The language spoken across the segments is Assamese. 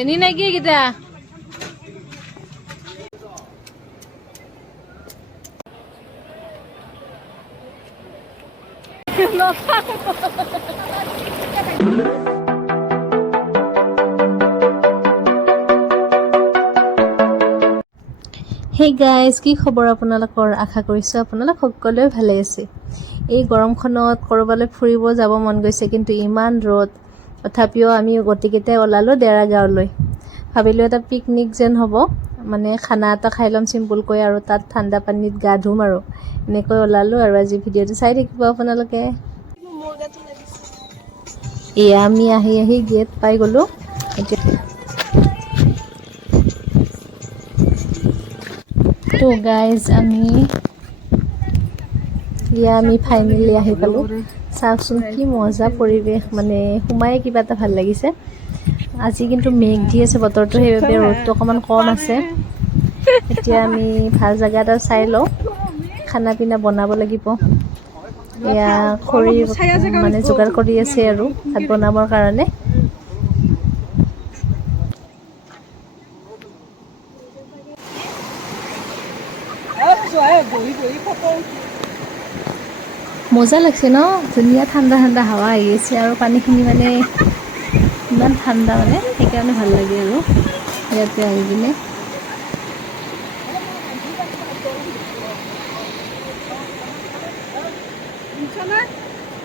এনি নাকি কিটা Hey guys, কি খবৰ আপোনালোকৰ? আশা কৰিছোঁ আপোনালোক সকলোৱে ভালে আছে। এই গৰমখনত কৰবালৈ ফুৰিব যাব মন গৈছে, কিন্তু ইমান ৰ'দ। তথাপিও আমি গতিকেইটাই ওলালো ডেৰা গাঁৱলৈ। ভাবিলোঁ এটা পিকনিক যেন হ'ব, মানে খানা এটা খাই ল'ম চিম্পুলকৈ, আৰু তাত ঠাণ্ডা পানীত গা ধুম আৰু এনেকৈ ওলালোঁ। আৰু আজি ভিডিঅ'টো চাই থাকিব আপোনালোকে। এয়া আমি আহি গেট পাই গ'লোঁ। তো গাইজ আমি ফাইনেলি আহি পালোঁ। চাওকচোন কি মজা পৰিৱেশ, মানে সোমাই কিবা এটা ভাল লাগিছে। আজি কিন্তু মেঘ দি আছে বতৰটো, সেইবাবে ৰ'দটো অকণমান কম আছে। এতিয়া আমি ভাল জেগা এটা চাই লওঁ, খানা পিনা বনাব লাগিব। এয়া খৰি মানে যোগাৰ কৰি আছে আৰু ভাত বনাবৰ কাৰণে। মজা লাগছে ন, ধুনীয়া ঠাণ্ডা ঠাণ্ডা হাৱা আহি আছে, আৰু পানীখিনি মানে ইমান ঠাণ্ডা, মানে সেইকাৰণে ভাল লাগে আৰু ইয়াতে আহি কিনে।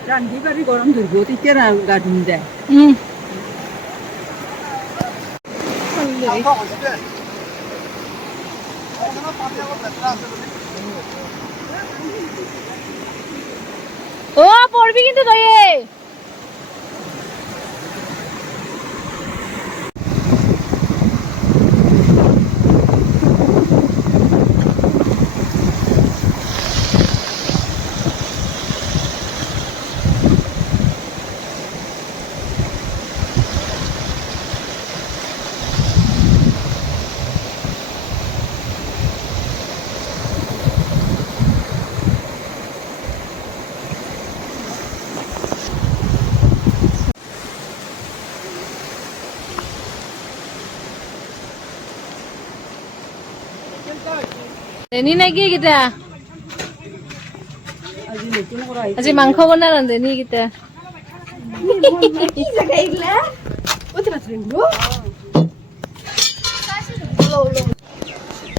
ৰান্ধি বাঢ়ি গৰম ধৰিব, তেতিয়া গা ধুম দে। ও পড়বি কিন্তু দয়ে ৰেনি নাকি কিটা আজি মাংস বনা ৰান্ধেনি কিটা।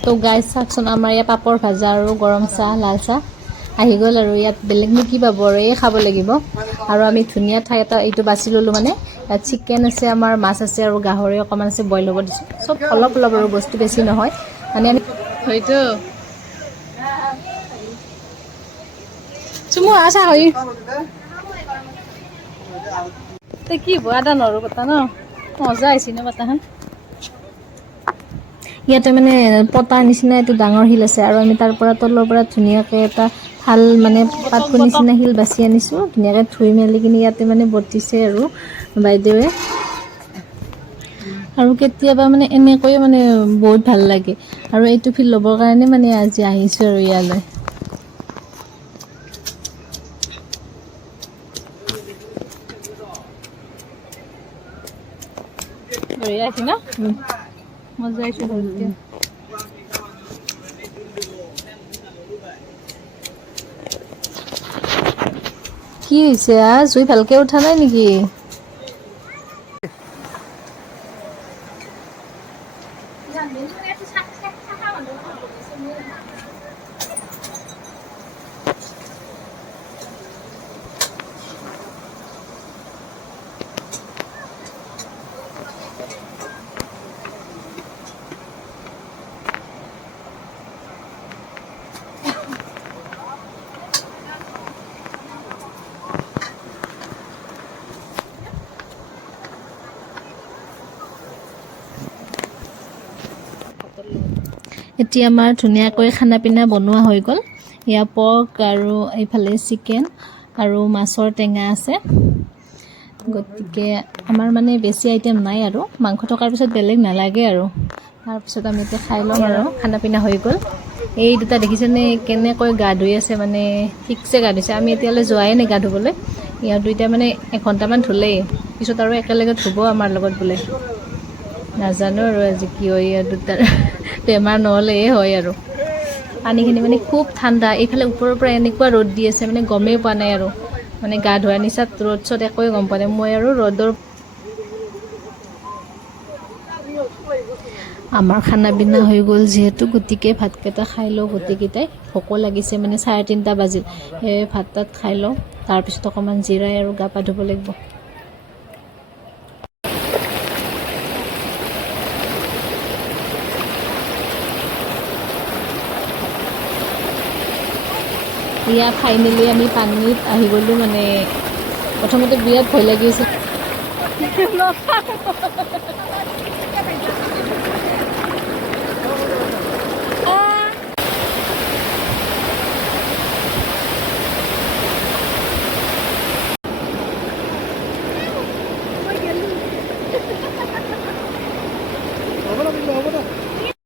তো গাইজ চাওকচোন, আমাৰ ইয়াত পাপৰ ভাজা আৰু গৰম চাহ, লাল চাহ আহি গ'ল। আৰু ইয়াত বেলেগনো কি পাব, আৰু এই খাব লাগিব। আৰু আমি ধুনীয়া ঠাই এটা এইটো বাছি ল'লোঁ, মানে ইয়াত চিকেন আছে, আমাৰ মাছ আছে, আৰু গাহৰি অকণমান আছে, বইল হ'ব দিছোঁ। চব অলপ অলপ আৰু বস্তু বেছি নহয়, মানে আমি হয়তো চুমু আছা হয় তই কি আদা নৰো পতা ন, মজা আহিছে ন পতাখন। ইয়াতে মানে পতাৰ নিচিনা এইটো ডাঙৰ শিল আছে, আৰু আমি তাৰ পৰা তলৰ পৰা ধুনীয়াকৈ এটা ভাল মানে পাতকো নিচিনা শিল বাছি আনিছোঁ। ধুনীয়াকৈ ধুই মেলি কিনি ইয়াতে মানে বটিছে আৰু বাইদেৱে। আৰু কেতিয়াবা মানে এনেকৈ মানে বহুত ভাল লাগে, আৰু এইটো ফিল ল'বৰ কাৰণে মানে আজি আহিছোঁ আৰু ইয়ালৈ। বঢ়িয়া আছে ন, মজা আহিছে ধৰিতে। কি হৈছে জুই ভালকে উঠা নাই নেকি? এতিয়া আমাৰ ধুনীয়াকৈ খানা পিনা বনোৱা হৈ গ'ল। এয়া পৰ্ক, আৰু এইফালে চিকেন আৰু মাছৰ টেঙা আছে। গতিকে আমাৰ মানে বেছি আইটেম নাই, আৰু মাংস থকাৰ পিছত বেলেগ নালাগে। আৰু তাৰপিছত আমি এতিয়া খাই ল'ম, আৰু খানা পিনা হৈ গ'ল। এই দুটা দেখিছেনে কেনেকৈ গা ধুই আছে, মানে ঠিকছে গা ধুইছে। আমি এতিয়ালৈ যোৱাই নাই গা ধুবলৈ। ইয়াৰ দুইটা মানে 1 ঘণ্টামান ধুলেই, পিছত আৰু একেলগে ধুব আমাৰ লগত বোলে। নাজানো আৰু আজি কি হয় ইয়াৰ দুটাৰ বেমাৰ নহ'লেহে হয় আৰু পানীখিনি মানে খুব ঠাণ্ডা এইফালে ওপৰৰ পৰা এনেকুৱা ৰ'দ দি আছে মানে গমেই পোৱা নাই আৰু মানে গা ধোৱাৰ নিচাত ৰ'দ চ'দ একোৱে গম পোৱা নাই মই আৰু ৰ'দৰ আমাৰ খানা পিনা হৈ গ'ল যিহেতু গতিকে ভাতকেইটা খাই লওঁ গোটেইকেইটাই ভোকো লাগিছে মানে 3:30 বাজিল ভাত তাত খাই লওঁ তাৰপিছত অকণমান জিৰাই আৰু গা পা ধুব লাগিব এয়া ফাইনেলি আমি পানীত আহি গ'লোঁ মানে প্ৰথমতে বিৰাট ভয় লাগি আছিল হ'ব দে